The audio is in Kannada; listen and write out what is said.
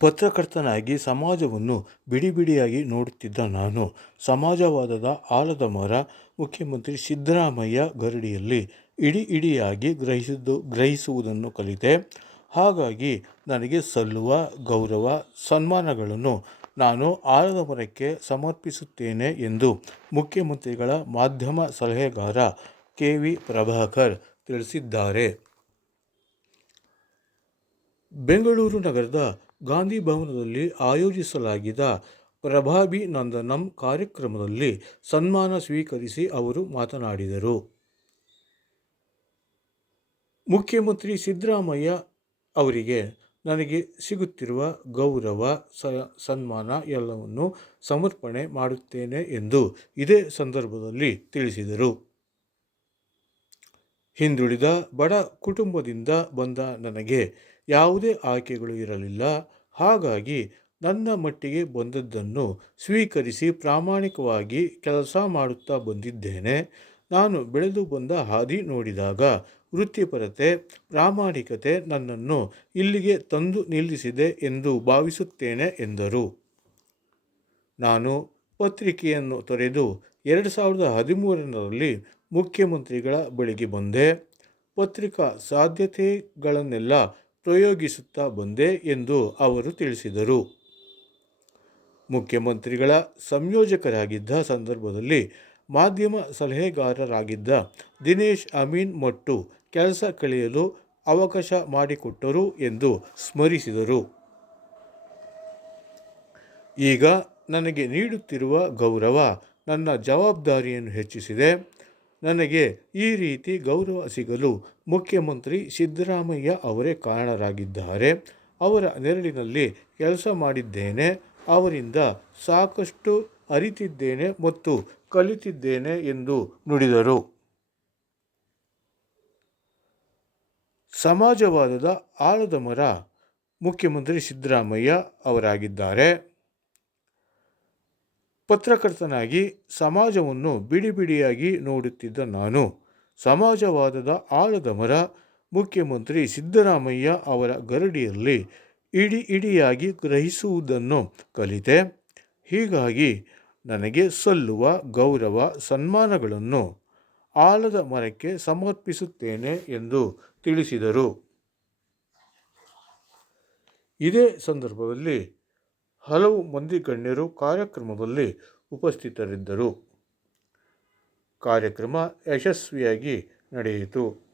ಪತ್ರಕರ್ತನಾಗಿ ಸಮಾಜವನ್ನು ಬಿಡಿ ಬಿಡಿಯಾಗಿ ನೋಡುತ್ತಿದ್ದ ನಾನು, ಸಮಾಜವಾದದ ಆಲದ ಮರ, ಮುಖ್ಯಮಂತ್ರಿ ಸಿದ್ದರಾಮಯ್ಯ ಗರಡಿಯಲ್ಲಿ ಇಡಿ ಇಡಿಯಾಗಿ ಗ್ರಹಿಸಿದ್ದು ಗ್ರಹಿಸುವುದನ್ನು ಕಲಿತೆ. ಹಾಗಾಗಿ ನನಗೆ ಸಲ್ಲುವ, ಗೌರವ, ಸನ್ಮಾನಗಳನ್ನು ನಾನು ಆಲದ ಮರಕ್ಕೆ ಸಮರ್ಪಿಸುತ್ತೇನೆ ಎಂದು ಮುಖ್ಯಮಂತ್ರಿಗಳ ಮಾಧ್ಯಮ ಸಲಹೆಗಾರ ಕೆ. ವಿ. ಪ್ರಭಾಕರ್ ತಿಳಿಸಿದ್ದಾರೆ. ಬೆಂಗಳೂರು ನಗರದ ಗಾಂಧಿ ಭವನದಲ್ಲಿ ಆಯೋಜಿಸಲಾಗಿದ್ದ ಪ್ರಭಾಭಿನಂದನಂ ಕಾರ್ಯಕ್ರಮದಲ್ಲಿ ಸನ್ಮಾನ ಸ್ವೀಕರಿಸಿ ಅವರು ಮಾತನಾಡಿದರು. ಮುಖ್ಯಮಂತ್ರಿ ಸಿದ್ದರಾಮಯ್ಯ ಅವರಿಗೆ ನನಗೆ ಸಿಗುತ್ತಿರುವ ಗೌರವ, ಸ, ಸನ್ಮಾನ ಎಲ್ಲವನ್ನು ಸಮರ್ಪಣೆ ಮಾಡುತ್ತೇನೆ ಎಂದು ಇದೇ ಸಂದರ್ಭದಲ್ಲಿ ತಿಳಿಸಿದರು. ಹಿಂದುಳಿದ ಬಡ ಕುಟುಂಬದಿಂದ ಬಂದ ನನಗೆ ಯಾವುದೇ ಆಯ್ಕೆಗಳು ಇರಲಿಲ್ಲ. ಹಾಗಾಗಿ ನನ್ನ ಮಟ್ಟಿಗೆ ಬಂದದ್ದನ್ನು ಸ್ವೀಕರಿಸಿ ಪ್ರಾಮಾಣಿಕವಾಗಿ ಕೆಲಸ ಮಾಡುತ್ತಾ ಬಂದಿದ್ದೇನೆ. ನಾನು ಬೆಳೆದು ಬಂದ ಹಾದಿ ನೋಡಿದಾಗ ವೃತ್ತಿಪರತೆ, ಪ್ರಾಮಾಣಿಕತೆ ನನ್ನನ್ನು ಇಲ್ಲಿಗೆ ತಂದು ನಿಲ್ಲಿಸಿದೆ ಎಂದು ಭಾವಿಸುತ್ತೇನೆ ಎಂದರು. ನಾನು ಪತ್ರಿಕೆಯನ್ನು ತೊರೆದು ಎರಡು ಸಾವಿರದ ಹದಿಮೂರರಲ್ಲಿ ಮುಖ್ಯಮಂತ್ರಿಗಳ ಬಳಿಗೆ ಬಂದೆ. ಪತ್ರಿಕಾ ಸಾಧ್ಯತೆಗಳನ್ನೆಲ್ಲ ಪ್ರಯೋಗಿಸುತ್ತಾ ಬಂದೆ ಎಂದು ಅವರು ತಿಳಿಸಿದರು. ಮುಖ್ಯಮಂತ್ರಿಗಳ ಸಂಯೋಜಕರಾಗಿದ್ದ ಸಂದರ್ಭದಲ್ಲಿ ಮಾಧ್ಯಮ ಸಲಹೆಗಾರರಾಗಿದ್ದ ದಿನೇಶ್, ಅಮೀನ್ ಮಟ್ಟು ಕೆಲಸ ಕಳೆಯಲು ಅವಕಾಶ ಮಾಡಿಕೊಟ್ಟರು ಎಂದು ಸ್ಮರಿಸಿದರು. ಈಗ ನನಗೆ ನೀಡುತ್ತಿರುವ ಗೌರವ ನನ್ನ ಜವಾಬ್ದಾರಿಯನ್ನು ಹೆಚ್ಚಿಸಿದೆ. ನನಗೆ ಈ ರೀತಿ ಗೌರವ ಸಿಗಲು ಮುಖ್ಯಮಂತ್ರಿ ಸಿದ್ದರಾಮಯ್ಯ ಅವರೇ ಕಾರಣರಾಗಿದ್ದಾರೆ. ಅವರ ನೆರಳಿನಲ್ಲಿ ಕೆಲಸ ಮಾಡಿದ್ದೇನೆ. ಅವರಿಂದ ಸಾಕಷ್ಟು ಅರಿತಿದ್ದೇನೆ ಮತ್ತು ಕಲಿತಿದ್ದೇನೆ ಎಂದು ನುಡಿದರು. ಸಮಾಜವಾದದ ಆಳದ ಮರ ಮುಖ್ಯಮಂತ್ರಿ ಸಿದ್ದರಾಮಯ್ಯ ಅವರಾಗಿದ್ದಾರೆ. ಪತ್ರಕರ್ತನಾಗಿ ಸಮಾಜವನ್ನು ಬಿಡಿ ಬಿಡಿಯಾಗಿ ನೋಡುತ್ತಿದ್ದ ನಾನು. ಸಮಾಜವಾದದ ಆಳದ ಮರ, ಮುಖ್ಯಮಂತ್ರಿ ಸಿದ್ದರಾಮಯ್ಯ ಅವರ ಗರಡಿಯಲ್ಲಿ ಇಡಿ ಇಡಿಯಾಗಿ ಗ್ರಹಿಸುವುದನ್ನು ಕಲಿತೆ. ಹೀಗಾಗಿ ನನಗೆ ಸಲ್ಲುವ ಗೌರವ, ಸನ್ಮಾನಗಳನ್ನು ಆಲದ ಮರಕ್ಕೆ ಸಮರ್ಪಿಸುತ್ತೇನೆ ಎಂದು ತಿಳಿಸಿದರು. ಇದೇ ಸಂದರ್ಭದಲ್ಲಿ ಹಲವು ಮಂದಿ ಗಣ್ಯರು ಕಾರ್ಯಕ್ರಮದಲ್ಲಿ ಉಪಸ್ಥಿತರಿದ್ದರು. ಕಾರ್ಯಕ್ರಮ ಯಶಸ್ವಿಯಾಗಿ ನಡೆಯಿತು.